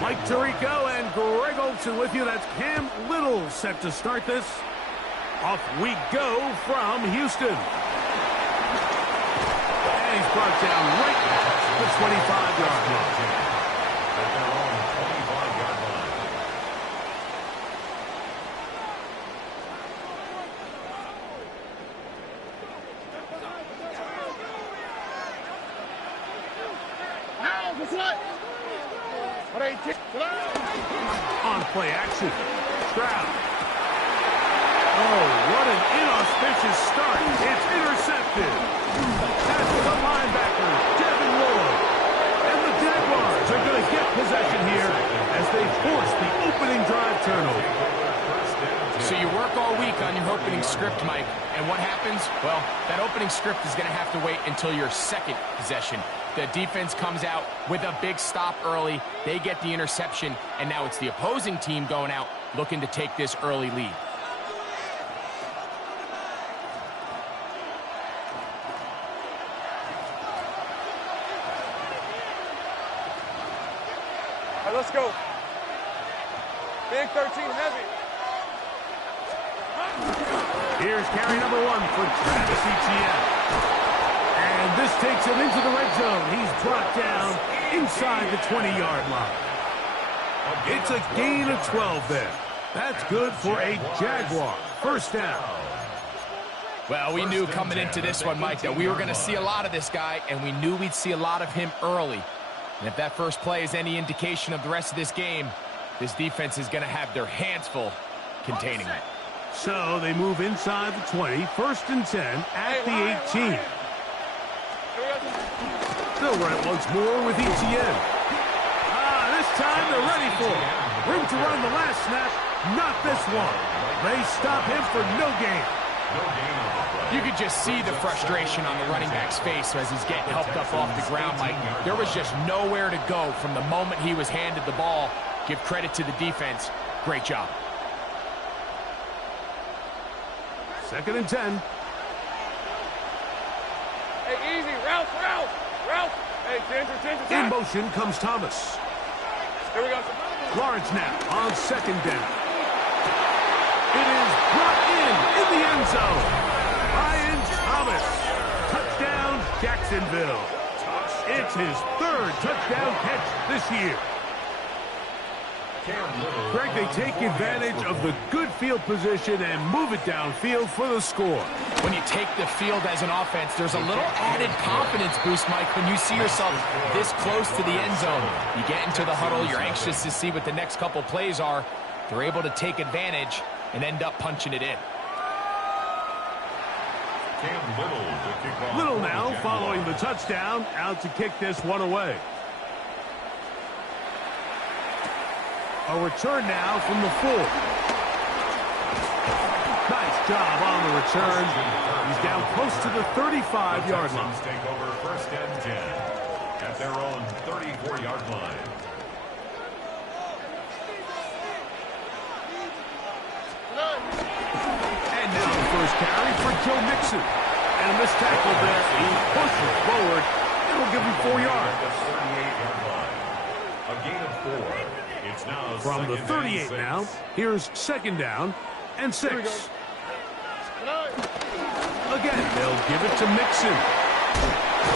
Mike Tirico and Greg Olson with you. That's Cam Little set to start this. Off we go from Houston. And he's brought down right at the 25-yard line. On play action. Stroud. Oh, what an inauspicious start. It's intercepted. That's the linebacker, Devin Lloyd. And the Jaguars are going to get possession here as they force the opening drive turnover. So you work all week on your opening script, Mike, and what happens? Well, that opening script is going to have to wait until your second possession. The defense comes out with a big stop early. They get the interception, and now it's the opposing team going out looking to take this early lead. All right, let's go. Big 13 heavy. Here's carry number 1 for Travis Etienne. And this takes him into the red zone. He's brought down inside the 20-yard line. It's a gain of 12 there. That's good for a Jaguar. First down. Well, we knew coming into this one, Mike, that we were going to see a lot of this guy, and we knew we'd see a lot of him early. And if that first play is any indication of the rest of this game, this defense is going to have their hands full containing it. So they move inside the 20, first and 10 at the 18. They'll run it once more with Etienne. This time they're ready for it. Room to run the last snap, not this one. They stop him for no gain. You could just see the frustration on the running back's face as he's getting helped up off the ground, Mike. There was just nowhere to go from the moment he was handed the ball. Give credit to the defense. Great job. Second and 10. Hey, easy. Route. Hey, Ginger. In motion comes Thomas. Here we go. Lawrence now on second down. It is brought in the end zone. Ryan Thomas. Touchdown, Jacksonville. It's his third touchdown catch this year. Greg, they take advantage of the good field position and move it downfield for the score. When you take the field as an offense, there's a little added confidence boost, Mike, when you see yourself this close to the end zone. You get into the huddle, you're anxious to see what the next couple plays are. They're able to take advantage and end up punching it in. Little now following the touchdown, out to kick this one away. A return now from the 4. Nice job on the return. He's down close to the 35-yard line. Take over first and 10 at their own 34-yard line. And now the first carry for Joe Mixon. And a missed tackle there. He pushes forward. It'll give him 4 yards. A gain of 4. It's now from the 38 now. Here's second down and 6. Again, they'll give it to Mixon.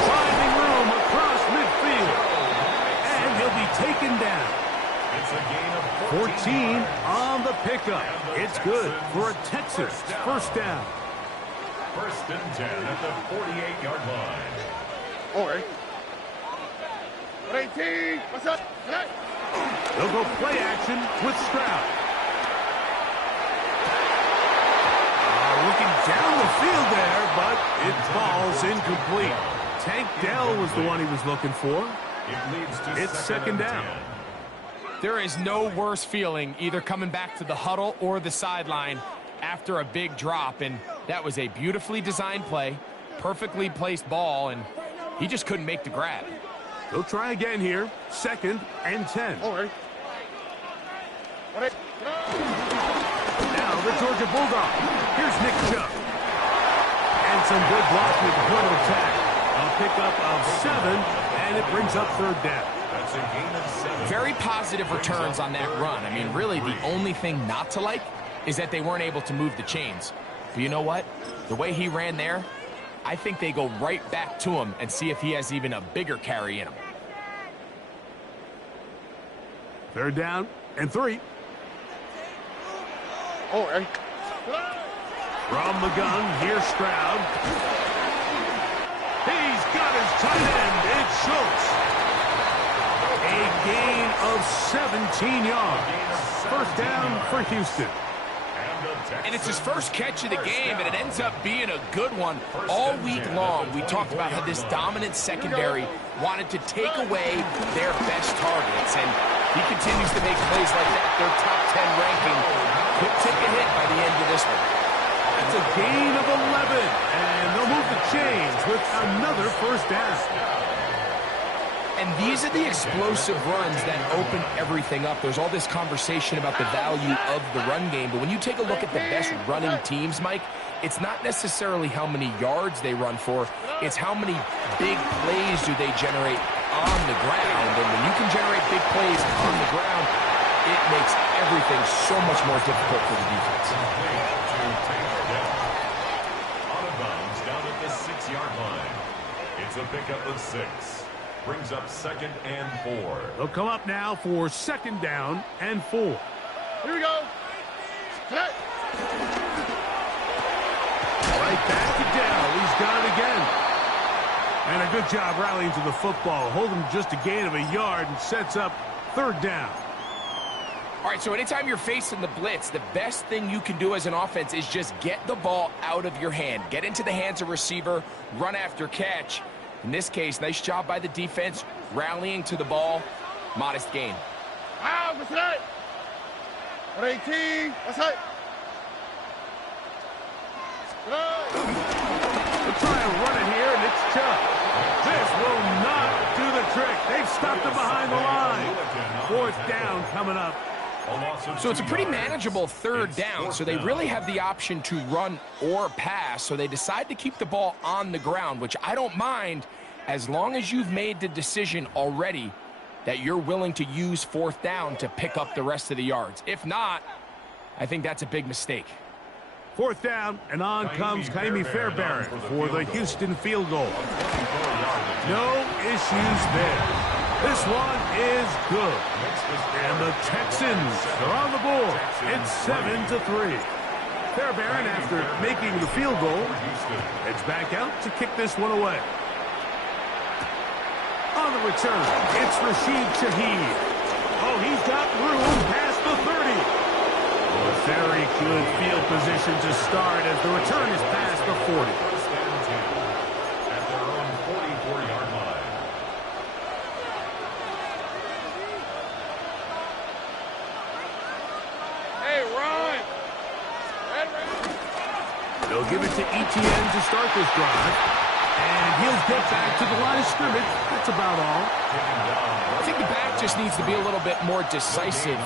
Finding room across midfield. And he'll be taken down. It's a gain of 14 on the pickup. It's good for a Texans first down. First and 10 at the 48-yard line. All right. 18. What's up? They'll go play action with Stroud. Looking down the field there, but it falls incomplete. Tank Dell was the one he was looking for. It's second down. There is no worse feeling either coming back to the huddle or the sideline after a big drop, and that was a beautifully designed play, perfectly placed ball, and he just couldn't make the grab. They'll try again here. Second and 10. All right. Now the Georgia Bulldog. Here's Nick Chubb. And some good blocking at the point of attack. A pickup of 7, and it brings up third down. That's It's a gain of 7. Very positive returns on that run. I mean, really, the only thing not to like is that they weren't able to move the chains. But you know what? The way he ran there, I think they go right back to him and see if he has even a bigger carry in him. 3rd down and 3. Oh, hey. From the gun, here's Stroud. He's got his tight end. It's Schultz. A gain of 17 yards. 1st down for Houston. And it's his first catch of the game, and it ends up being a good one. All week long, we talked about how this dominant secondary wanted to take away their best targets, and he continues to make plays like that. Their top 10 ranking could take a hit by the end of this one. That's a gain of 11, and they'll move the chains with another 1st down. And these are the explosive runs that open everything up. There's all this conversation about the value of the run game, but when you take a look at the best running teams, Mike, it's not necessarily how many yards they run for, it's how many big plays do they generate on the ground. And when you can generate big plays on the ground, it makes everything so much more difficult for the defense. Out of bounds down at the 6-yard line. It's a pickup of 6. Brings up 2nd and 4. They'll come up now for 2nd down and 4. Here we go. Hey. Right back to Dell. He's got it again. And a good job rallying to the football. Holding just a gain of a yard and sets up 3rd down. All right, so anytime you're facing the blitz, the best thing you can do as an offense is just get the ball out of your hand. Get into the hands of receiver, run after catch. In this case, nice job by the defense, rallying to the ball. Modest gain. Wow, what's that? 18. What's that? They'll try and run it here, and it's tough. This will not do the trick. They've stopped him behind the line. 4th down coming up. So it's a pretty manageable 3rd down, so they really have the option to run or pass, so they decide to keep the ball on the ground, which I don't mind as long as you've made the decision already that you're willing to use 4th down to pick up the rest of the yards. If not, I think that's a big mistake. 4th down, and on comes Kaimi Fairbairn for the Houston field goal. No issues there. This one is good. And the Texans are on the board. It's 7-3. Fairbairn, after making the field goal, heads back out to kick this one away. On the return, it's Rashid Shaheed. Oh, he's got room past the 30. A very good field position to start as the return is past the 40. At their own 44-yard line. Hey, run. They'll give it to Etienne to start this drive. And he'll get back to the line of scrimmage. That's about all. I think the back just needs to be a little bit more decisive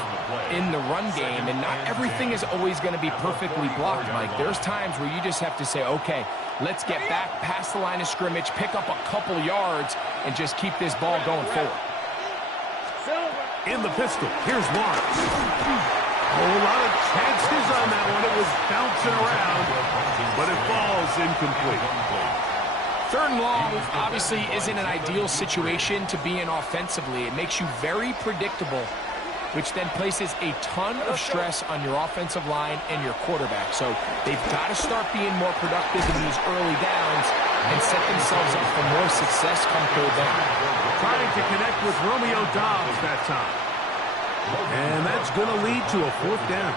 in the run game, and not everything is always going to be perfectly blocked, Mike. There's times where you just have to say, okay, let's get back past the line of scrimmage, pick up a couple yards, and just keep this ball going forward. In the pistol, here's Lawrence. A whole lot of chances on that one. It was bouncing around, but it falls incomplete. 3rd and long obviously isn't an ideal situation to be in offensively. It makes you very predictable, which then places a ton of stress on your offensive line and your quarterback. So they've got to start being more productive in these early downs and set themselves up for more success come 3rd down. Trying to connect with Romeo Dobbs that time. And that's going to lead to a 4th down.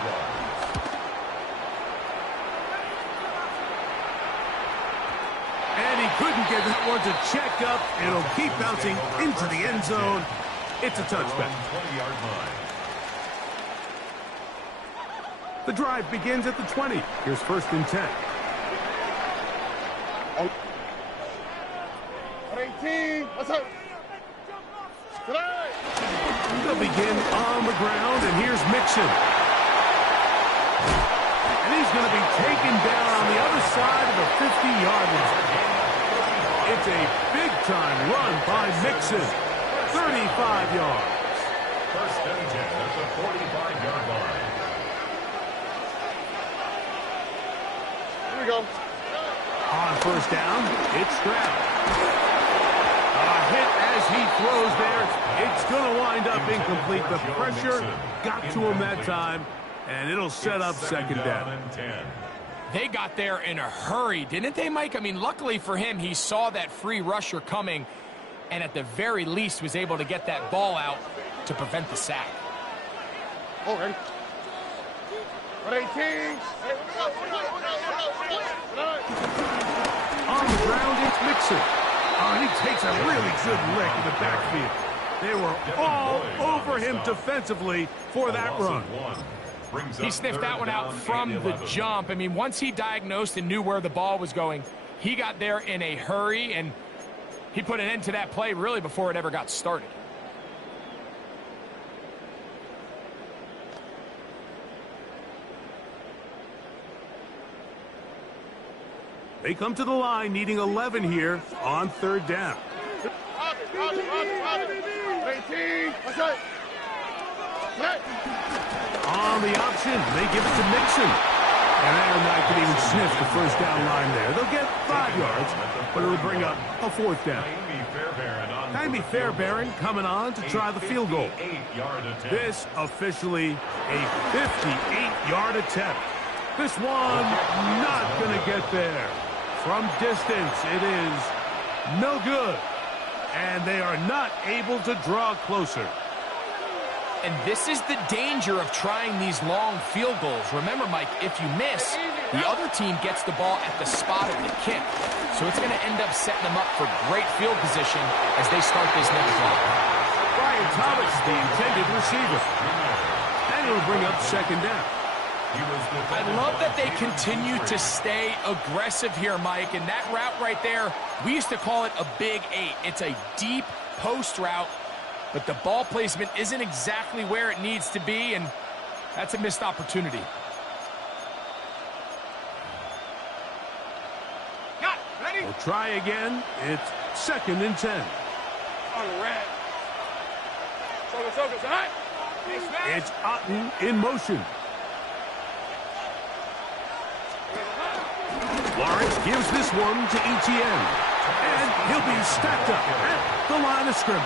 And he couldn't get that one to check up. It'll keep bouncing into the end zone. It's a touchback. The drive begins at the 20. Here's 1st and 10. 18. What's up? They'll begin on the ground, and here's Mixon. And he's going to be taken down on the other side of the 50-yard line. It's a big-time run by Mixon. 35 yards. First and 10 at the 45-yard line. Here we go. On first down, it's Stroud. A hit as he throws there. It's going to wind up incomplete. The pressure got to him that time, and it'll set up second down. They got there in a hurry, didn't they, Mike? I mean, luckily for him, he saw that free rusher coming, and at the very least was able to get that ball out to prevent the sack. Oh, ready. 118. On the ground, it's Mixon. Oh, and he takes a really good lick in the backfield. They were all over him defensively for that run. He sniffed that one out from the jump. I mean, once he diagnosed and knew where the ball was going, he got there in a hurry, and he put an end to that play really before it ever got started. They come to the line needing 11 here on third down. 18. On the option, they give it to Mixon. And Aaron Knight can even sniff the first down line there. They'll get 5 yards, but it'll bring up a fourth down. Jaime Fairbairn coming on to try the field goal. This officially a 58-yard attempt. This one not going to get there. From distance, it is no good. And they are not able to draw closer. And this is the danger of trying these long field goals. Remember, Mike, if you miss, the other team gets the ball at the spot of the kick. So it's going to end up setting them up for great field position as they start this next drive. Brian Thomas, the intended receiver. And it'll bring up second down. I love that they continue to stay aggressive here, Mike. And that route right there, we used to call it a big 8. It's a deep post route, but the ball placement isn't exactly where it needs to be, and that's a missed opportunity. We'll try again. It's second and 10. On the red. It's Otten in motion. Lawrence gives this one to Etienne. And he'll be stacked up at the line of scrimmage.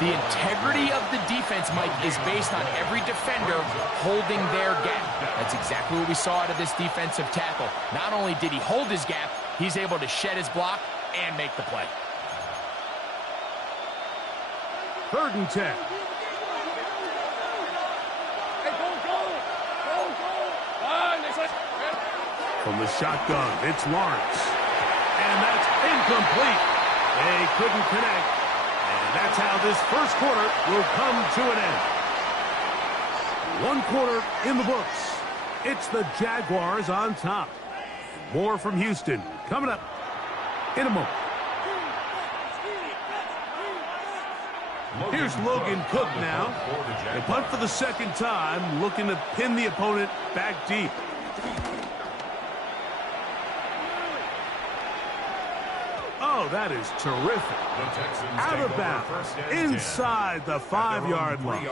The integrity of the defense, Mike, is based on every defender holding their gap. That's exactly what we saw out of this defensive tackle. Not only did he hold his gap, he's able to shed his block and make the play. Third and 10. From the shotgun, it's Lawrence. And that's incomplete. They couldn't connect. And that's how this first quarter will come to an end. 1 quarter in the books. It's the Jaguars on top. More from Houston coming up in a moment. Here's Logan Cook now. They punt for the second time, looking to pin the opponent back deep. Oh, that is terrific. Out of bounds, inside the 5-yard line.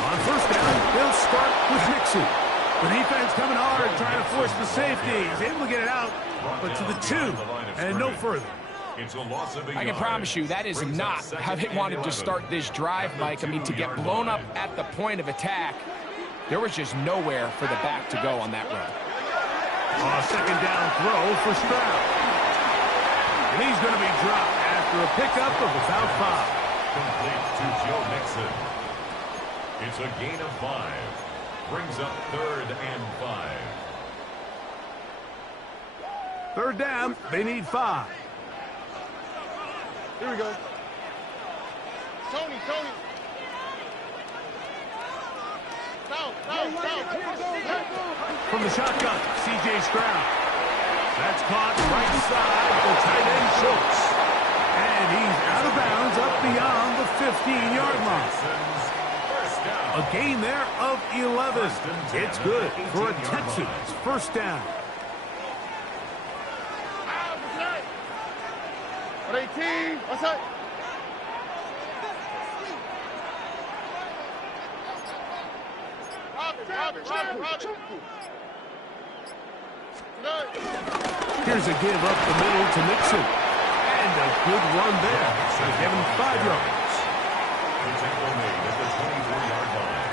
On first down, they'll start with Mixon. The defense coming hard, trying to force the safety. He's able to get it out, but to the 2 and no further. I can promise you that is not how they wanted to start this drive, Mike. I mean, to get blown up at the point of attack, there was just nowhere for the back to go on that run. Second down throw for Stroud. And he's going to be dropped after a pickup of about 5. Complete to Joe Mixon. It's a gain of 5. Brings up 3rd and 5. Third down, they need 5. Here we go. Tony. Down. From the shotgun, C.J. Stroud. That's caught right side, the tight end Schultz. And And he's out of bounds up beyond the 15-yard line. A gain there of 11. It's good for a Texans first down. 18, what's that? Robin. Here's a give up the middle to Mixon. And a good run there. So give him 5 yards. The tackle made at the 24-yard line.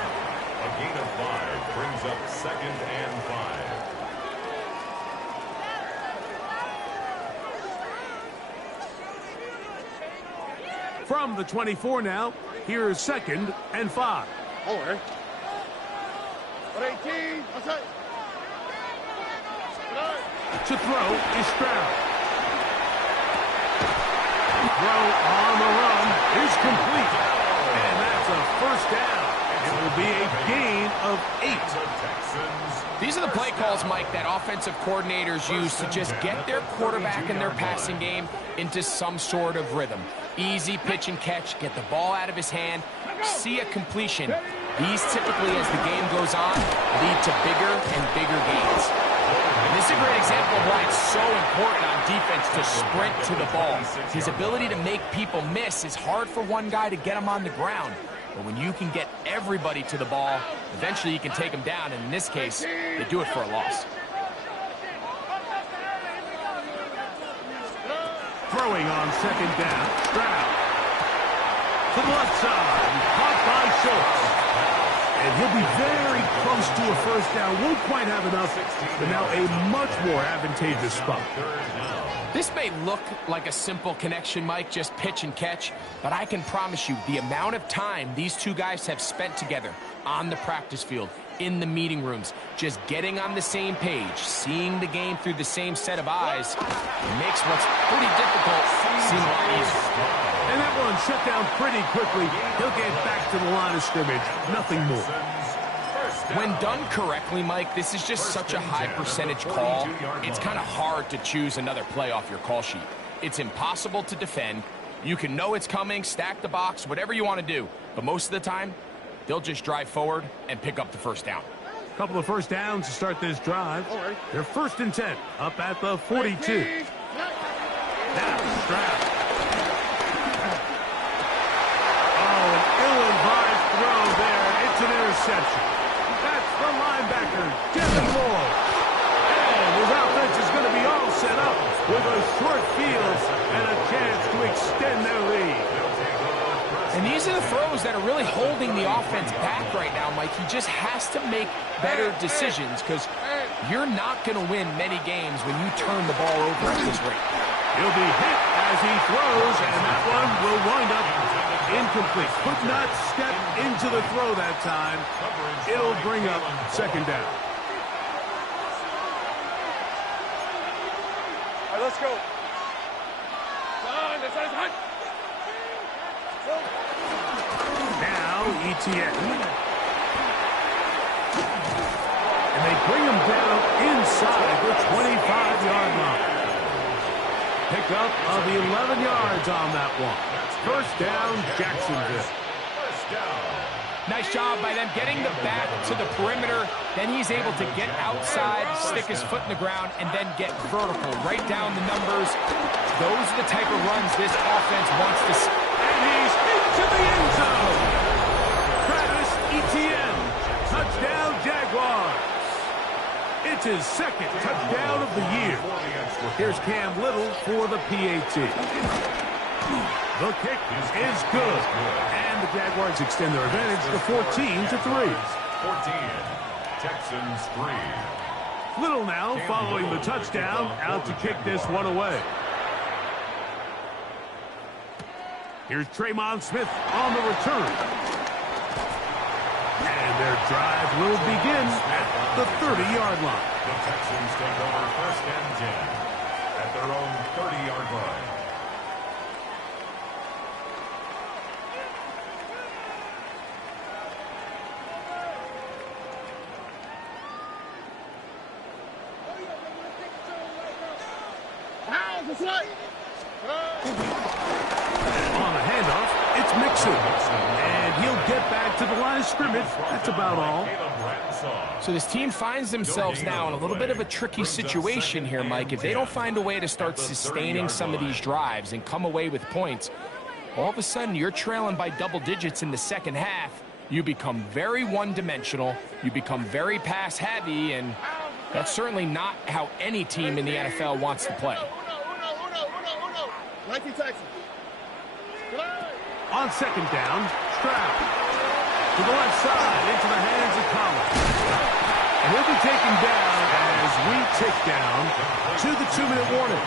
A gain of 5 brings up 2nd and 5. From the 24 now, here's 2nd and 5. Over. 18, what's that? To throw is Stroud. Throw on the run is complete. And that's a first down. It will be a gain of 8. These are the play calls, Mike, that offensive coordinators use to just get their quarterback and their passing game into some sort of rhythm. Easy pitch and catch, get the ball out of his hand, see a completion. These typically, as the game goes on, lead to bigger and bigger gains. And this is a great example of why it's so important on defense to sprint to the ball. His ability to make people miss is hard for one guy to get him on the ground. But when you can get everybody to the ball, eventually you can take them down. And in this case, they do it for a loss. Throwing on 2nd down, Stroud. To the left side, caught by Schultz. And he'll be very close to a first down. Won't quite have enough, but now a much more advantageous spot. This may look like a simple connection, Mike, just pitch and catch, but I can promise you the amount of time these two guys have spent together on the practice field, in the meeting rooms, just getting on the same page, seeing the game through the same set of eyes, makes what's pretty difficult seem a lot easier. And that one shut down pretty quickly. He'll get back to the line of scrimmage. Nothing more. When done correctly, Mike, this is just such a high percentage call. It's kind of hard to choose another play off your call sheet. It's impossible to defend. You can know it's coming, stack the box, whatever you want to do. But most of the time, they'll just drive forward and pick up the first down. Couple of first downs to start this drive. They're 1st and 10, up at the 42. Now, Stroud. It's an interception. That's the linebacker, Devin Lloyd. And his offense is going to be all set up with a short field and a chance to extend their lead. And these are the throws that are really holding the offense back right now, Mike. He just has to make better decisions because you're not going to win many games when you turn the ball over at this rate. He'll be hit as he throws, and that one will wind up incomplete. Could not step into the throw that time. It'll bring up 2nd down. All right, let's go. Now, Etienne. And they bring him down inside the 25-yard line. Pick up of 11 yards on that one. First down, Jacksonville. Nice job by them getting the back to the perimeter. Then he's able to get outside, stick his foot in the ground, and then get vertical. Right down the numbers. Those are the type of runs this offense wants to see. And he's into the end zone. Travis Etienne. Touchdown, Jaguars. It's his 2nd touchdown of the year. Here's Cam Little for the PAT. The kick is good. And the Jaguars extend their advantage to 14-3. 14, Texans 3. Little now following the touchdown, out to kick this one away. Here's Tremon Smith on the return. And their drive will begin at the 30-yard line. The Texans take over 1st and 10 at their own 30-yard line. That's right. Mixon. And he'll get back to the line of scrimmage. That's about all. So this team finds themselves now in a little bit of a tricky situation here, Mike. If they don't find a way to start sustaining some of these drives and come away with points, all of a sudden you're trailing by double digits in the second half. You become very one-dimensional. You become very pass-heavy, and that's certainly not how any team in the NFL wants to play. On second down, Stroud to the left side into the hands of Collins. And he'll be taken down as we tick down to the 2-minute warning.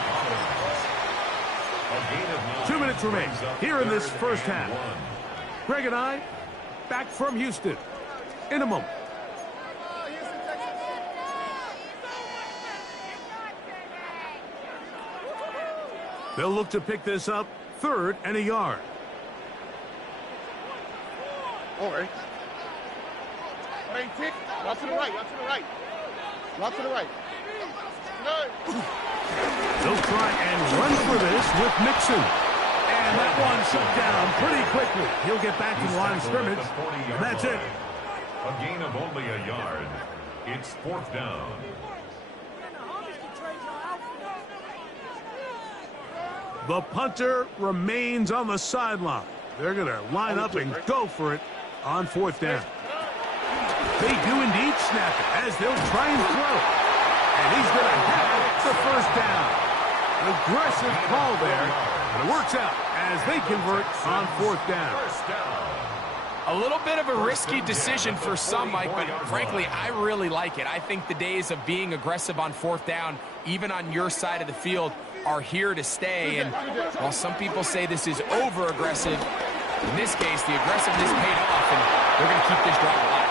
2 minutes remain here in this first half. Greg and I back from Houston in a moment. They'll look to pick this up 3rd and a yard. All right. Hey, tick. Walk to the right. Walk to the right. Walk to the right. They'll try and run for this with Mixon. And that one shut down pretty quickly. He'll get back to the line of scrimmage. And that's it. A gain of only a yard. It's 4th down. The punter remains on the sideline. They're going to line up and go for it on 4th down. They do indeed snap it as they'll try and throw it. And he's going to have the 1st down. Aggressive call there. And it works out as they convert on 4th down. A little bit of a risky decision for some, Mike, but frankly, I really like it. I think the days of being aggressive on 4th down, even on your side of the field, are here to stay. And while some people say this is over-aggressive, in this case, the aggressiveness paid off, and they're going to keep this drive alive.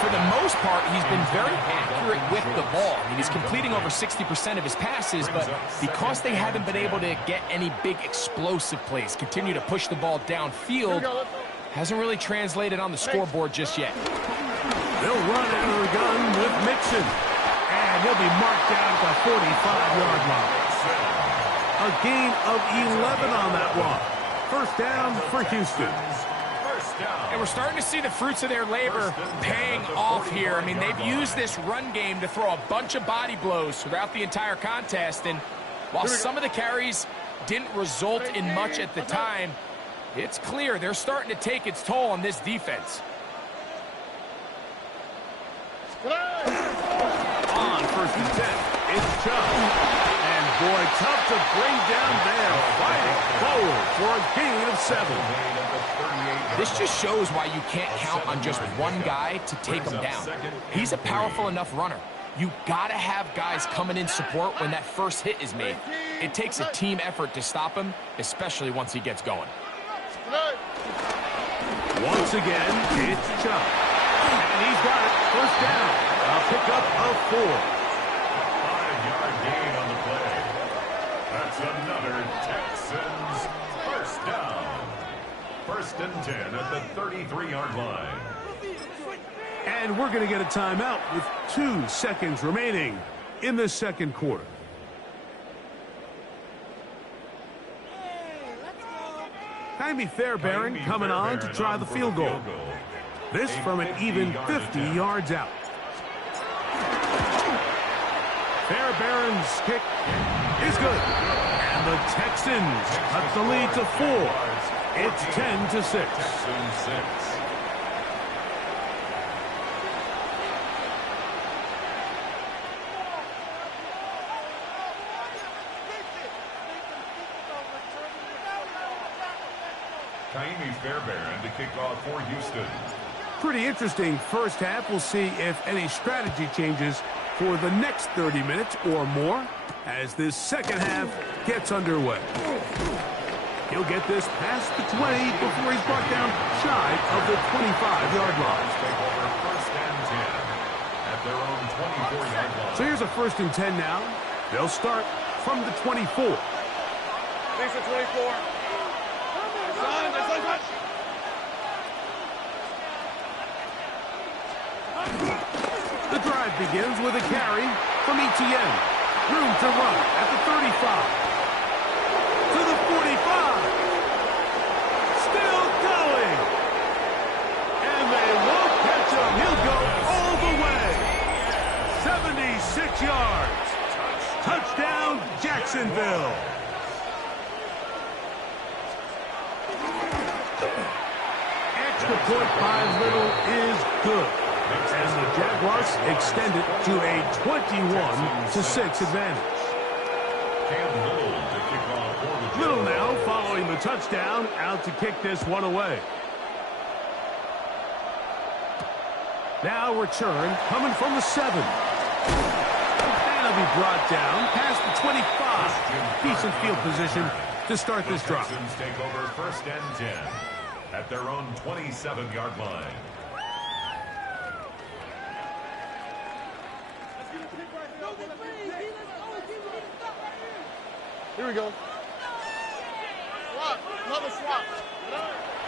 For the most part, he's been very accurate with the ball. I mean, he's completing over 60% of his passes, but because they haven't been able to get any big explosive plays, continue to push the ball downfield, hasn't really translated on the scoreboard just yet. They'll run out of the gun with Mixon, and he'll be marked down at the 45-yard line. A gain of 11 on that one. 1st down for Houston. And we're starting to see the fruits of their labor paying off here. I mean, they've used this run game to throw a bunch of body blows throughout the entire contest. And while some of the carries didn't result in much at the time, it's clear they're starting to take its toll on this defense. On 1st and 10, it's Chubb. And boy, tough to bring down there. Fighting forward for a gain of 7. This just shows why you can't count on just one guy to take him down. He's a powerful enough runner. You gotta have guys coming in support when that first hit is made. It takes a team effort to stop him, especially once he gets going. Once again, it's Chubb. And he's got it. 1st down. A pickup of 4. 5-yard gain on the play. That's another Texans 1st down. 1st and 10 at the 33-yard line. And we're going to get a timeout with 2 seconds remaining in the 2nd quarter. Jaime Fairbairn coming on to try the field goal. This from an even 50 yards out. Fairbairn's kick is good. And the Texans cut the lead to 4. It's 10-6. Texans 6. Jaime Fairbairn to kick off for Houston. Pretty interesting first half. We'll see if any strategy changes for the next 30 minutes or more as this second half gets underway. He'll get this past the 20 before he's brought down shy of the 25-yard line. Take over 1st and 10 at their own 24-yard line. So here's a 1st and 10 now. They'll start from the 24. Thanks for 24. The drive begins with a carry from Etienne. Room to run at the 35. To the 45. Still Touchdown, Jacksonville. Extra point by Little is good. And the Jaguars extend it to a 21-6 advantage. Little now following the touchdown, out to kick this one away. Now return coming from the 7. That'll be brought down past the 25. Decent field position to start this drive. Texans take over 1st and 10 at their own 27-yard line. Here we go. Swap. Another swap.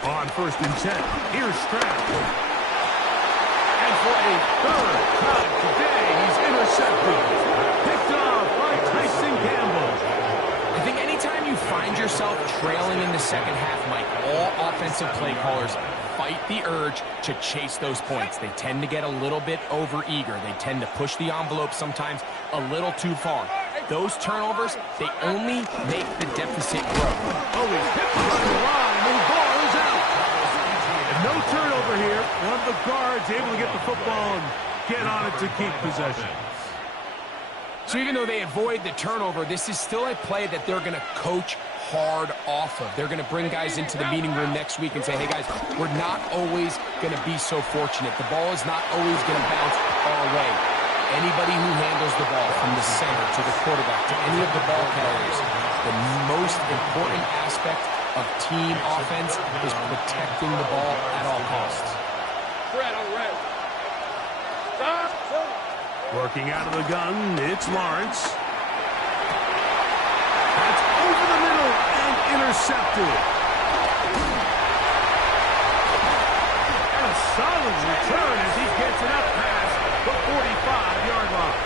On 1st and 10, here's Stroud. And for a 3rd time today, he's intercepted. Picked off by Tyson Campbell. I think anytime you find yourself trailing in the second half, Mike, all offensive play callers fight the urge to chase those points. They tend to get a little bit overeager. They tend to push the envelope sometimes a little too far. Those turnovers, they only make the deficit grow. Oh, he's hit the line, and the ball is out. And no turnover here. One of the guards able to get the football and get on it to keep possession. So even though they avoid the turnover, this is still a play that they're going to coach hard off of. They're going to bring guys into the meeting room next week and say, hey, guys, we're not always going to be so fortunate. The ball is not always going to bounce our way. Anybody who handles the ball from the center to the quarterback to any of the ball carriers, the most important aspect of team offense is protecting the ball at all costs. Red on red. Stop. Working out of the gun, it's Lawrence. That's over the middle and intercepted. And a solid return as he gets it up past the 45-yard line.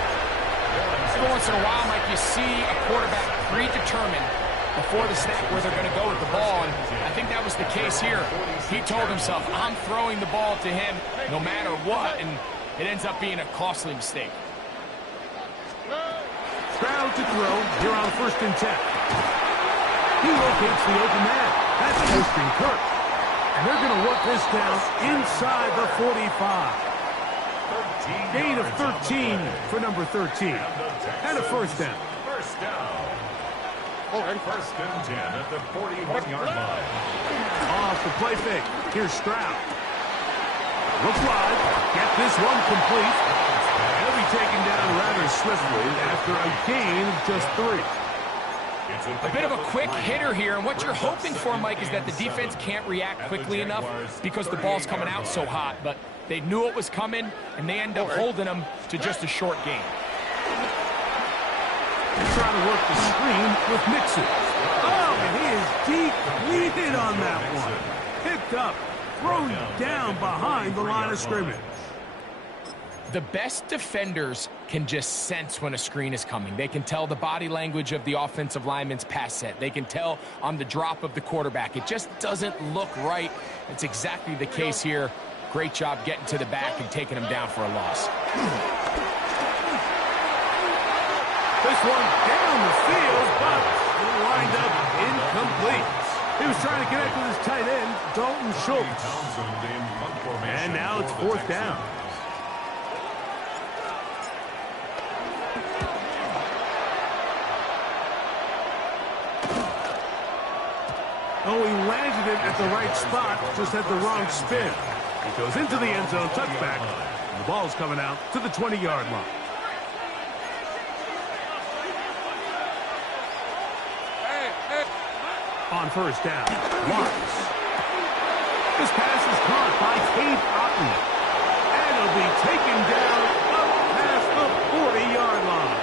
Every once in a while, Mike, you see a quarterback predetermined before the snap where they're going to go with the ball, and I think that was the case here. He told himself, I'm throwing the ball to him no matter what, and it ends up being a costly mistake. Stroud to throw here on 1st and 10. He locates the open man. That's Christian Kirk. And they're going to work this down inside the 45. Gain of 13 for number 13. And a 1st down. 1st down. 1st and 10 at the 41-yard line. Off the play fake. Here's Stroud. Looks wide. Get this one complete. He'll be taken down rather swiftly after a gain of just 3. A bit of a quick hitter here, and what you're hoping for, Mike, is that the defense can't react quickly enough because the ball's coming out so hot, but they knew it was coming, and they end up holding them to just a short gain. They're trying to work the screen with Mixon. Oh, and he is depleted on that one. Picked up, thrown down behind the line of scrimmage. The best defenders can just sense when a screen is coming. They can tell the body language of the offensive lineman's pass set. They can tell on the drop of the quarterback. It just doesn't look right. It's exactly the case here. Great job getting to the back and taking him down for a loss. This one down the field, but it lined up incomplete. He was trying to connect with his tight end, Dalton Schultz. And now it's 4th down. Oh, he landed it at the right spot, just had the wrong spin. He goes into the end zone, touchback, and the ball's coming out to the 20-yard line. On 1st down, Lawrence. This pass is caught by Cade Otton. And it'll be taken down up past the 40-yard line.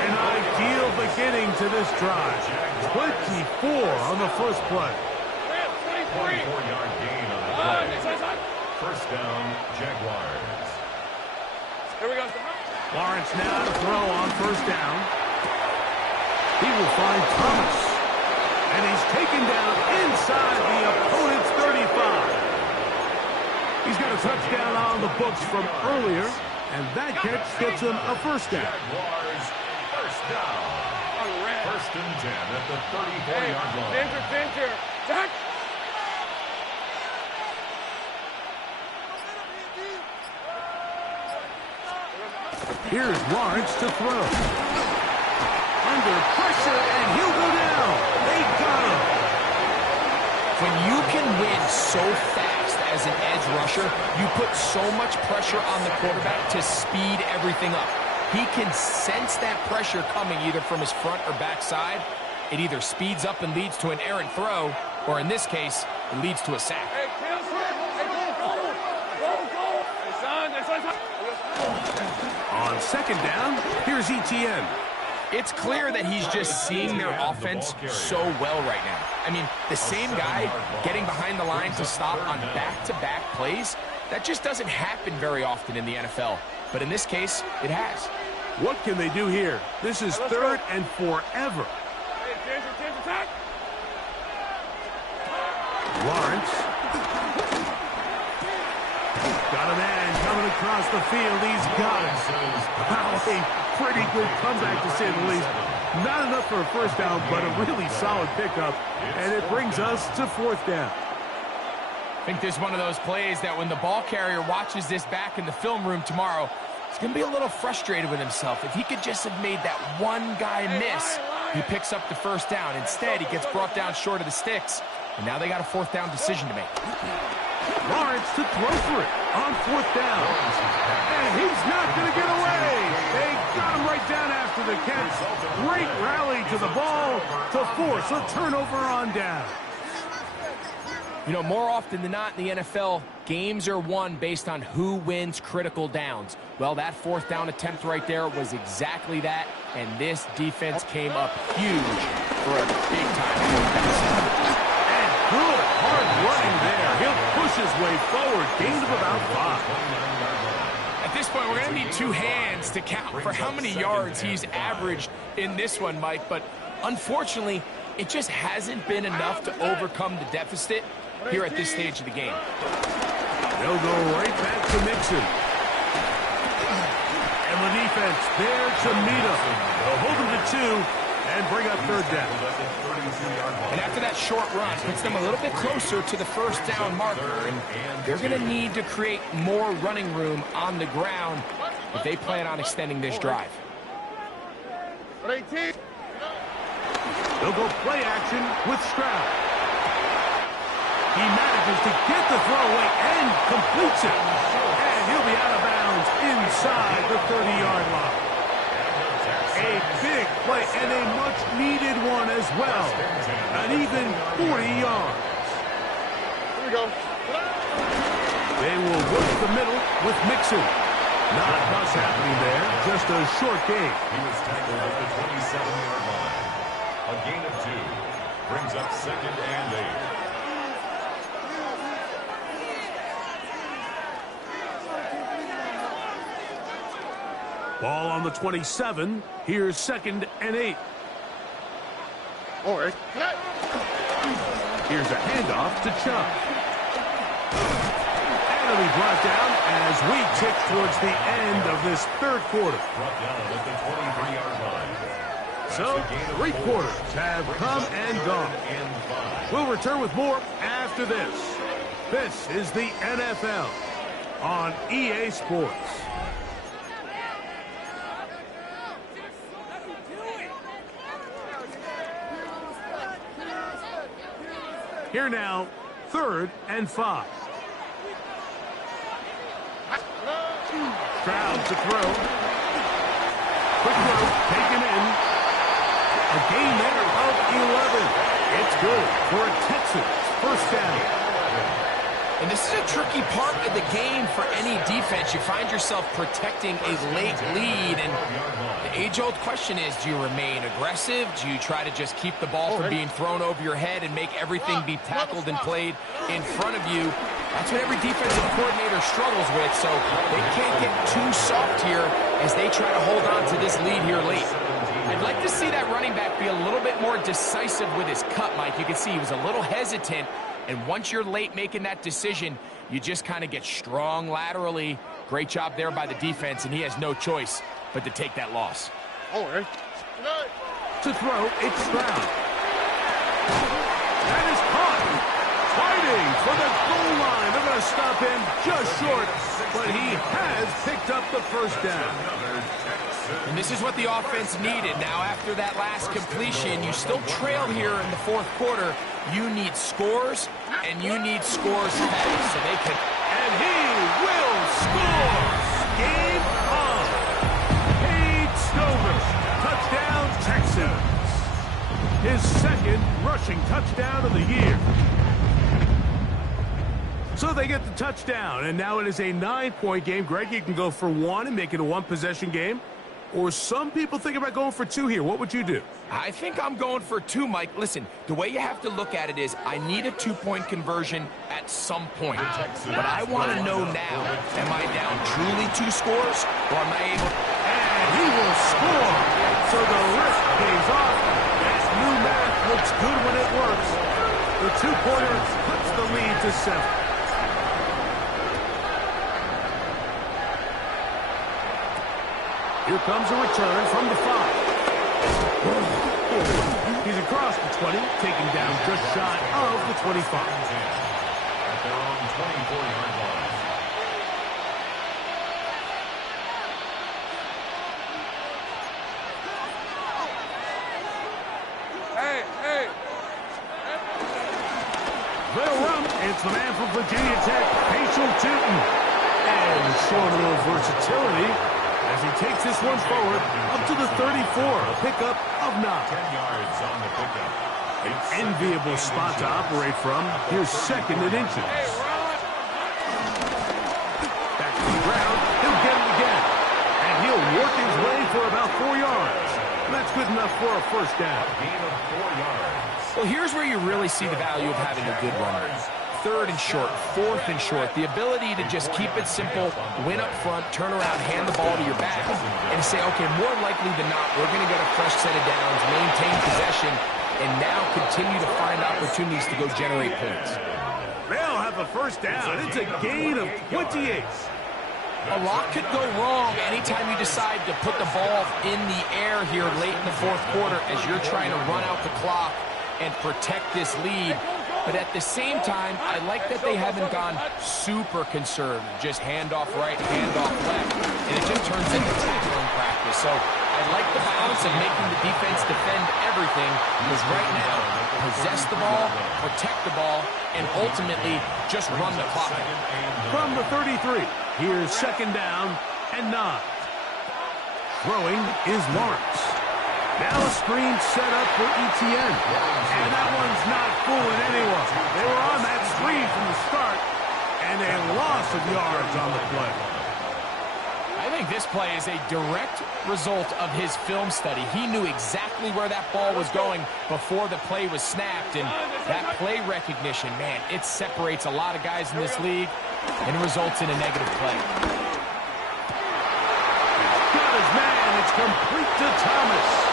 An ideal beginning to this drive. 24 on the first play. 24-yard gain on the play. 1st down, Jaguars. Here we go. Lawrence now to throw on 1st down. He will find Thomas. And he's taken down inside the opponent's 35. He's got a touchdown on the books from earlier, and that catch gets him a 1st down. Jaguars down. First and 10 at the 34-yard line. Danger. Jack. Here's Lawrence to throw. Under pressure, and he'll go down. They got him. When you can win so fast as an edge rusher, you put so much pressure on the quarterback to speed everything up. He can sense that pressure coming either from his front or back side. It either speeds up and leads to an errant throw, or in this case, it leads to a sack. Hey, go. Hey, son. On second down, here's Etienne. It's clear that he's just seeing their offense so well right now. I mean, the same guy getting behind the line to stop on back-to-back plays, that just doesn't happen very often in the NFL. But in this case, it has. What can they do here? This is third and forever. Hey, danger, attack. Lawrence. Got a man coming across the field. He's got it. Wow, a pretty good comeback to say the least. Not enough for a first down, but a really solid pickup. And it brings us to fourth down. I think this is one of those plays that when the ball carrier watches this back in the film room tomorrow, he's going to be a little frustrated with himself. If he could just have made that one guy miss, he picks up the first down. Instead, he gets brought down short of the sticks. And now they got a fourth down decision to make. Lawrence to throw for it on fourth down. And he's not going to get away. They got him right down after the catch. Great rally to the ball to force a turnover on down. You know, more often than not in the NFL, games are won based on who wins critical downs. Well, that fourth down attempt right there was exactly that, and this defense came up huge for a big-time fourth down. And good hard running there. He'll push his way forward. Gain of about 5. At this point, we're going to need two hands to count for how many yards he's averaged in this one, Mike. But unfortunately, it just hasn't been enough to overcome the deficit here at this stage of the game. They'll go right back to Mixon. And the defense there to meet him. They'll hold him to 2 and bring up third down. And after that short run, puts them a little bit closer to the first down marker. And they're going to need to create more running room on the ground if they plan on extending this drive. They'll go play action with Stroud. He manages to get the throwaway and completes it. And he'll be out of bounds inside the 30-yard line. A big play and a much-needed one as well. An even 40 yards. Here we go. They will work the middle with Mixon. Not much happening there, just a short gain. He was tackled at the 27-yard line. A gain of 2 brings up second and 8. Ball on the 27. Here's second and 8. All right. Here's a handoff to Chubb. And it'll be brought down as we tick towards the end of this third quarter. Brought down at the 23-yard line. So, 3 quarters have come and gone. We'll return with more after this. This is the NFL on EA Sports. Here now, third and 5. Stroud to throw. Quick throw, taken in. A gain there of 11. It's good for a Texans first down. And this is a tricky part of the game for any defense. You find yourself protecting a late lead, and the age-old question is, do you remain aggressive? Do you try to just keep the ball from being thrown over your head and make everything be tackled and played in front of you? That's what every defensive coordinator struggles with, so they can't get too soft here as they try to hold on to this lead here late. I'd like to see that running back be a little bit more decisive with his cut, Mike. You can see he was a little hesitant. And once you're late making that decision, you just kind of get strong laterally. Great job there by the defense, and he has no choice but to take that loss. All right. To throw, it's Stroud. That is caught. Fighting for the goal line. They're going to stop him just short, but he has picked up the first down. And this is what the offense needed. Now, after that last completion, you still trail here in the fourth quarter. You need scores, and you need scores fast so they can... And he will score. Game on. Cade Stover. Touchdown, Texans. His second rushing touchdown of the year. So they get the touchdown, and now it is a 9-point game. Greg, you can go for one and make it a one-possession game. Or some people think about going for two here. What would you do? I think I'm going for two, Mike. Listen, the way you have to look at it is I need a two-point conversion at some point. But I want to know now, am I down truly 2 scores, or am I able... And he will score. So the risk pays off. That new math looks good when it works. The two-pointer puts the lead to 7. Here comes a return from the 5. He's across the 20, taken down just shy of the 25. At their own 24-yard line. Hey. They'll run. It's the man from Virginia Tech, Patriot Tootin. And showing a little versatility as he takes this one forward up to the 34, a pickup of 9. 10 yards on the pickup. Enviable spot to operate from. Here's second and inches. Back to the ground. He'll get it again. And he'll work his way for about 4 yards. And that's good enough for a first down. Gain of 4 yards. Well, here's where you really see the value of having a good runner. 3rd and short, 4th and short. The ability to just keep it simple, win up front, turn around, hand the ball to your back, and say, okay, more likely than not, we're going to get a fresh set of downs, maintain possession, and now continue to find opportunities to go generate points. They'll have a first down. It's a gain of 28. A lot could go wrong anytime you decide to put the ball in the air here late in the fourth quarter as you're trying to run out the clock and protect this lead. But at the same time, I like that they haven't gone super conservative. Just hand off right, hand off left. And it just turns into tackling practice. So I like the balance of making the defense defend everything. Because right now, possess the ball, protect the ball, and ultimately just run the clock. From the 33, here's second down and 9. Throwing is Lawrence. Now a screen set up for Etienne. And that one's not fooling anyone. They were on that screen from the start, and a loss of yards on the play. I think this play is a direct result of his film study. He knew exactly where that ball was going before the play was snapped, and that play recognition, man, it separates a lot of guys in this league and results in a negative play. Got his man. It's complete to Thomas.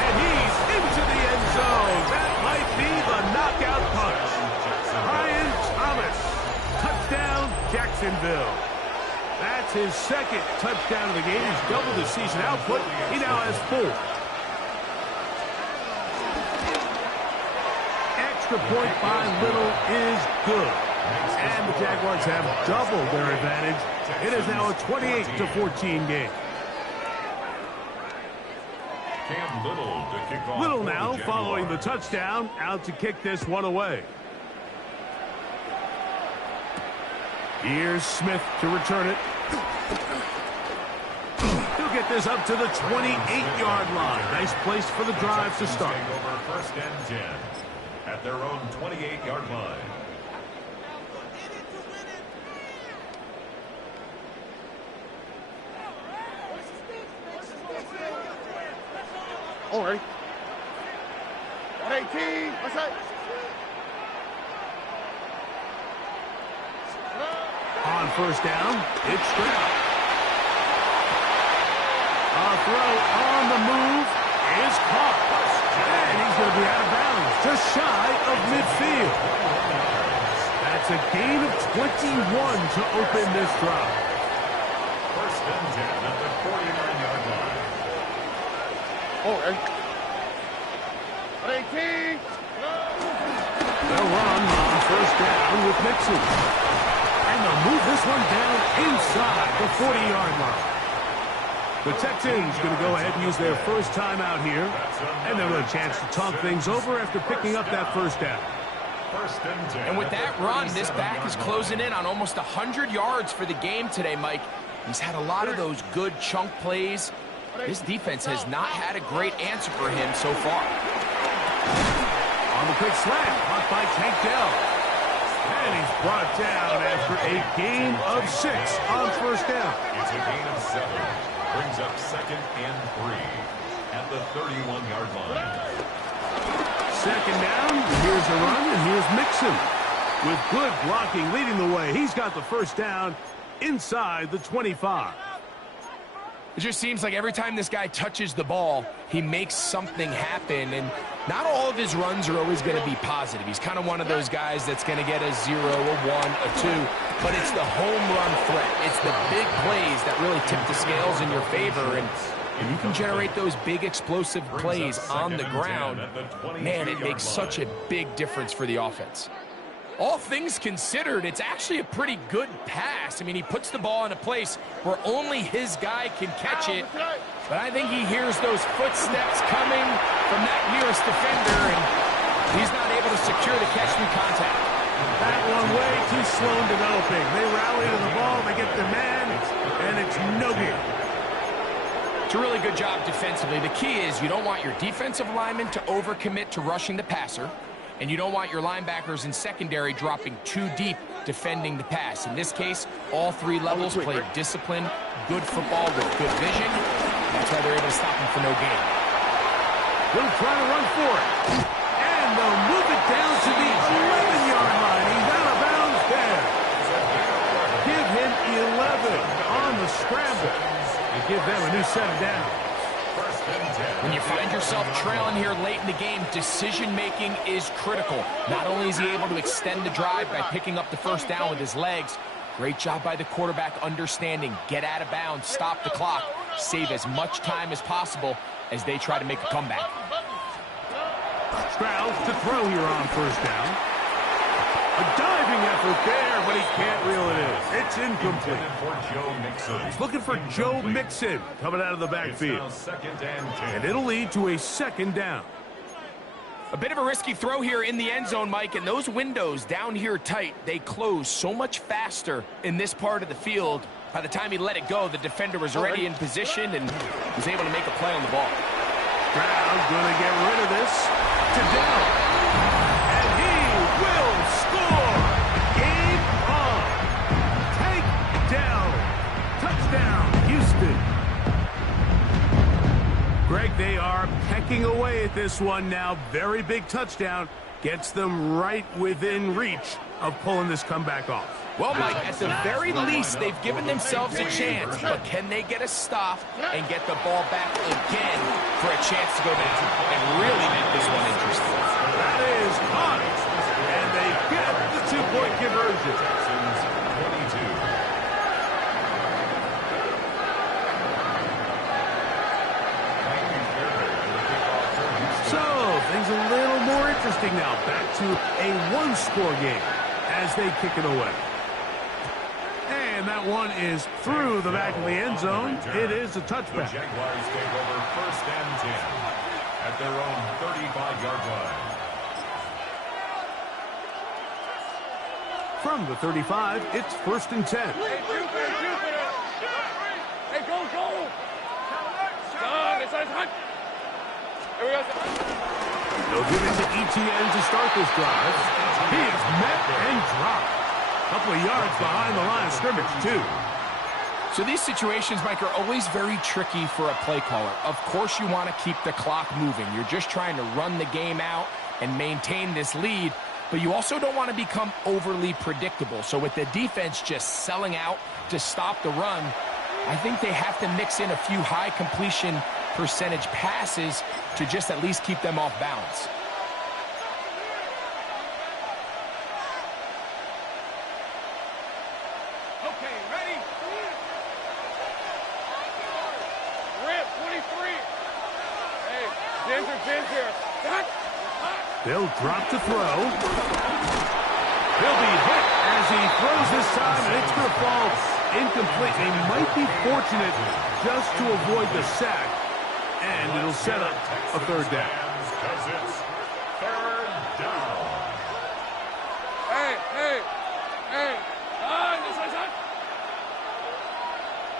And he's into the end zone. That might be the knockout punch. Brian Thomas. Touchdown, Jacksonville. That's his second touchdown of the game. He's doubled his season output. He now has 4. Extra point by Little is good. And the Jaguars have doubled their advantage. It is now a 28-14 game. Little now following the touchdown, out to kick this one away. Here's Smith to return it. He'll get this up to the 28-yard line. Nice place for the drive to start. Over first and 10 at their own 28-yard line. All right. 118. What's that? On first down, it's Stroud. A throw on the move is caught. And he's going to be out of bounds, just shy of midfield. That's a gain of 21 to open this drive. First and 10 at the 49-yard line. All right. 18. They'll run on first down with Mixon. And they'll move this one down inside the 40-yard line. The Texans going to go ahead and use their first timeout here. And they'll have a chance to talk things over after picking up that first down. And with that run, this back is closing in on almost 100 yards for the game today, Mike. He's had a lot of those good chunk plays. This defense has not had a great answer for him so far. On the quick slant, caught by Tank Dell. And he's brought down after a gain of 6 on first down. It's a gain of 7. Brings up 2nd and 3 at the 31-yard line. Second down, here's a run, and here's Mixon. With good blocking leading the way, he's got the first down inside the 25. It just seems like every time this guy touches the ball, he makes something happen, and not all of his runs are always going to be positive. He's kind of one of those guys that's going to get a 0, a 1, a 2, but it's the home run threat. It's the big plays that really tip the scales in your favor, and you can generate those big explosive plays on the ground. Man, it makes such a big difference for the offense. All things considered, it's actually a pretty good pass. I mean, he puts the ball in a place where only his guy can catch it. But I think he hears those footsteps coming from that nearest defender, and he's not able to secure the catch through contact. That one way too slow in developing. They rally to the ball, they get the man, and it's no good. It's a really good job defensively. The key is you don't want your defensive linemen to overcommit to rushing the passer, and you don't want your linebackers in secondary dropping too deep defending the pass. In this case, all 3 levels played disciplined, good football with good vision. That's why they're able to stop him for no gain. They'll try to run for it. And they'll move it down to the 11-yard line. He's out of bounds there. Give him 11 on the scramble. And give them a new set of downs. When you find yourself trailing here late in the game, decision-making is critical. Not only is he able to extend the drive by picking up the first down with his legs, great job by the quarterback understanding, get out of bounds, stop the clock, save as much time as possible as they try to make a comeback. Stroud to throw here on first down. A diving effort there, but he can't reel it in. It's incomplete. He's looking for Joe Mixon coming out of the backfield. And it'll lead to a second down. A bit of a risky throw here in the end zone, Mike, and those windows down here tight, they close so much faster in this part of the field. By the time he let it go, the defender was already in position and was able to make a play on the ball. Stroud going to get rid of this to Dell. And he will score. Game on. Tank Dell. Touchdown, Houston. Greg, they are pecking away at this one now. Very big touchdown. Gets them right within reach of pulling this comeback off. Well, Mike, at the very least, they've given themselves a chance. But can they get a stop and get the ball back again for a chance to go down and really make this one interesting? That is caught. And they get the 2-point conversion. Texans 22. So, things a little more interesting now. Back to a 1-score game as they kick it away. And that one is through the back of the end zone. It is a touchback. The Jaguars take over 1st and 10 at their own 35-yard line. From the 35, it's 1st and 10. Hey, go, go. They'll give it to ETN to start this drive. He is met and dropped. A couple of yards behind the line of scrimmage, too. So these situations, Mike, are always very tricky for a play caller. Of course you want to keep the clock moving. You're just trying to run the game out and maintain this lead, but you also don't want to become overly predictable. So with the defense just selling out to stop the run, I think they have to mix in a few high completion percentage passes to just at least keep them off balance. Okay, ready? Rip, 23. Hey, They'll drop to throw. He'll be hit as he throws this time, and it's going to fall incomplete. They might be fortunate just to avoid the sack, and it'll set up a third down. Because it's third down.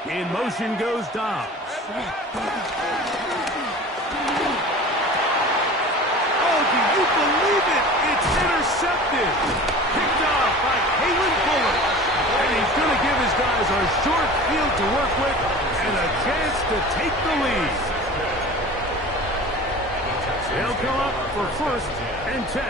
In motion goes Dobbs. Oh, do you believe it? It's intercepted. Picked off by Kalen Fuller. And he's going to give his guys a short field to work with and a chance to take the lead. They'll come up for first and 10.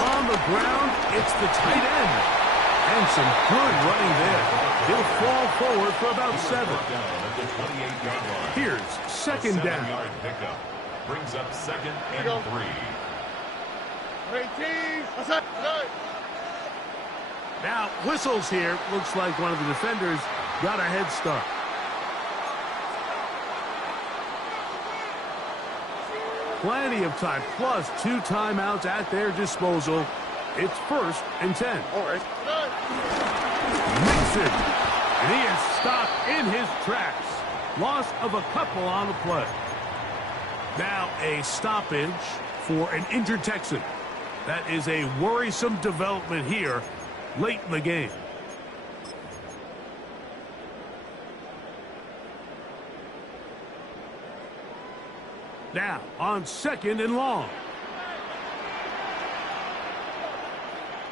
On the ground, it's the tight end. And some good running there. He'll fall forward for about 7. Here's second down. Pickup brings up second and 3. Now, whistles here. Looks like one of the defenders got a head start. Plenty of time, plus 2 timeouts at their disposal. It's first and 10. All right. Mixon. And he is stopped in his tracks. Loss of a couple on the play. Now a stoppage for an injured Texan. That is a worrisome development here late in the game. Now on second and long.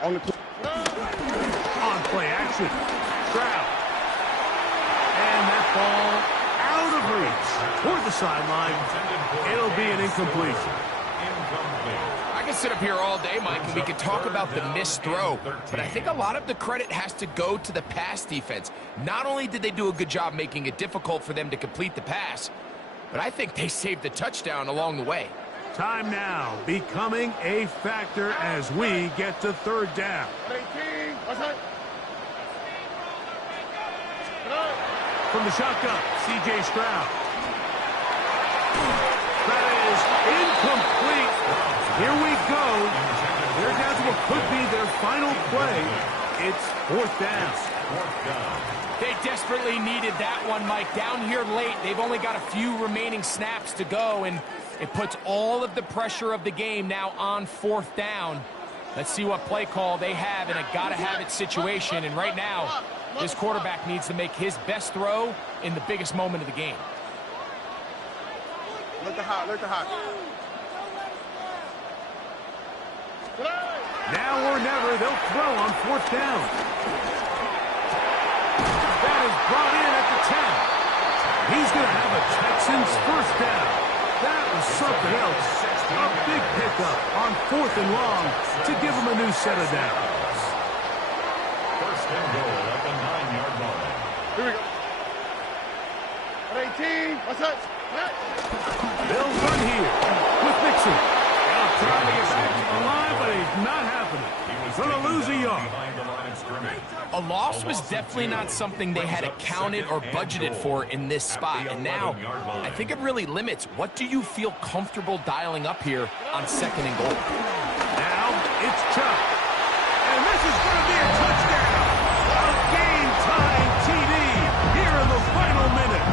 On play action. Stroud. And that ball out of reach. Toward the sideline. It'll be an incompletion. I can sit up here all day, Mike, and we can talk about the missed throw, but I think a lot of the credit has to go to the pass defense. Not only did they do a good job making it difficult for them to complete the pass, but I think they saved the touchdown along the way. Time now becoming a factor as we get to third down. From the shotgun, C.J. Stroud. That is incomplete. Here we go. They're down to what could be their final play. It's fourth down. They desperately needed that one, Mike. Down here late, they've only got a few remaining snaps to go, and it puts all of the pressure of the game now on fourth down. Let's see what play call they have in a gotta-have-it situation. And right now, this quarterback needs to make his best throw in the biggest moment of the game. Look the hot. Now or never, they'll throw on fourth down. That is brought in at the 10. He's going to have a Texans first down. That was something else. A big pickup on fourth and long to give him a new set of downs. First and goal at the 9-yard line. Here we go. 18. What's that? They'll run here with Mixon. They'll try to get back to the line, but he's not happening. He's going to lose a yard. A loss was definitely not something they had accounted or budgeted for in this spot. And now, I think it really limits. What do you feel comfortable dialing up here on second and goal? Now it's Chubb. And this is going to be a touchdown. A game-tying TD here in the final minute.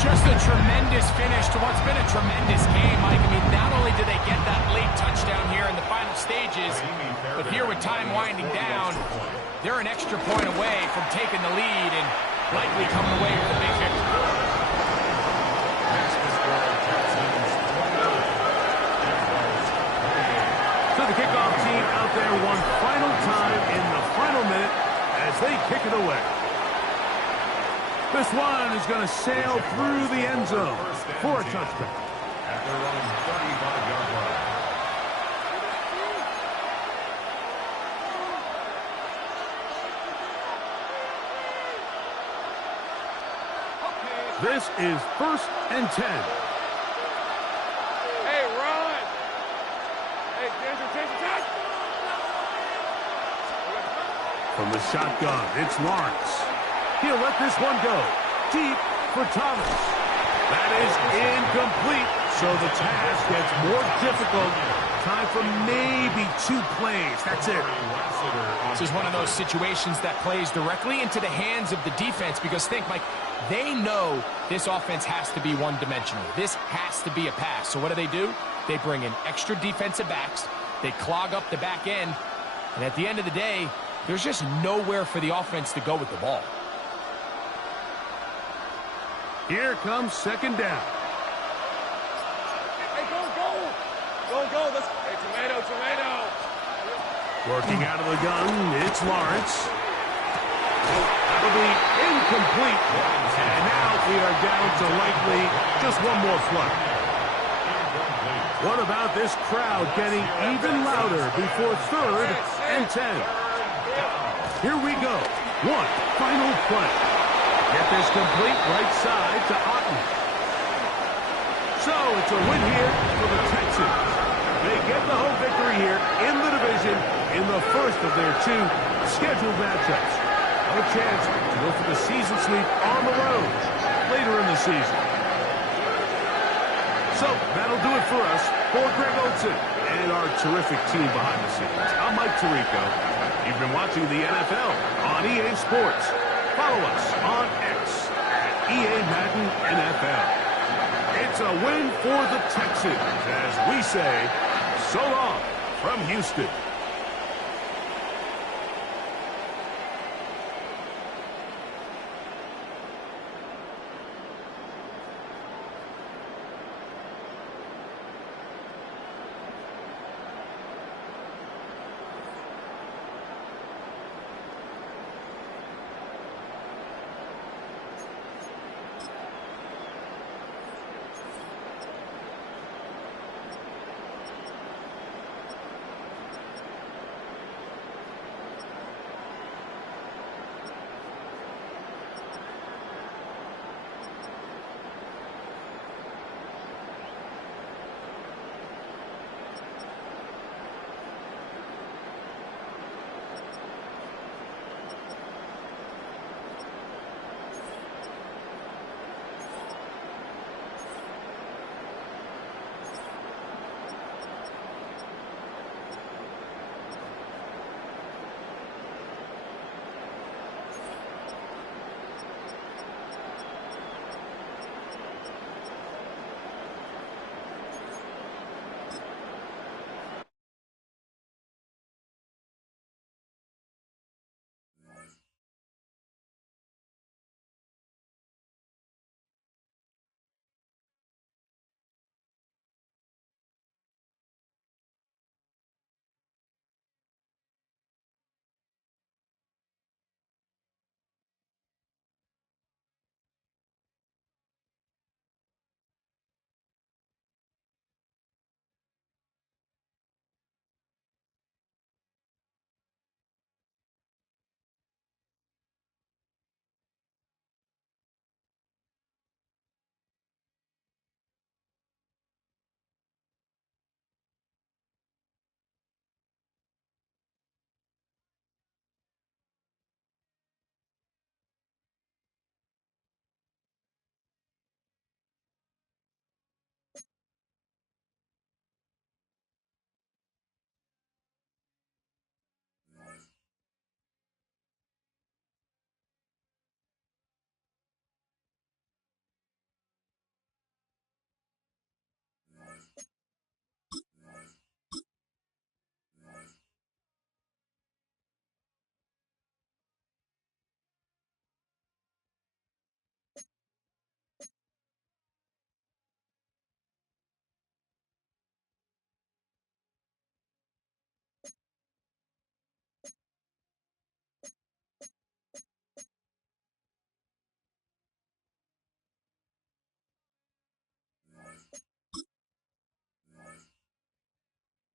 Just a tremendous finish to what's been a tremendous game, Mike. I mean, not only did they get that late touchdown here in the final stages, but here with time winding down, they're an extra point away from taking the lead and likely coming away with a big victory. So the kickoff team out there one final time in the final minute as they kick it away. This one is going to sail through the end zone for a touchdown. At their own 35-yard line. This is first and 10. Hey, run. Hey, Jason. From the shotgun, it's Lawrence. He'll let this one go. deep for Thomas. That is incomplete, so the task gets more difficult. Time for maybe 2 plays. That's it. This is one of those situations that plays directly into the hands of the defense because think, Mike, they know this offense has to be one-dimensional. This has to be a pass. So what do? They bring in extra defensive backs. They clog up the back end. And at the end of the day, there's just nowhere for the offense to go with the ball. Here comes second down. Hey, go, go. Go, go. Let's, hey, tomato, tomato. Working out of the gun, it's Lawrence. That'll be incomplete. And now we are down to likely just one more play. What about this crowd getting even louder before 3rd and 10? Here we go. One final play. Get this complete right side to Otten. So it's a win here for the Texans. They get the home victory here in the division in the first of their 2 scheduled matchups. A chance to go for the season sweep on the road later in the season. So that'll do it for us. For Greg Olsen and our terrific team behind the scenes, I'm Mike Tirico. You've been watching the NFL on EA Sports. Follow us on X at EA Madden NFL. It's a win for the Texans as we say so long from Houston.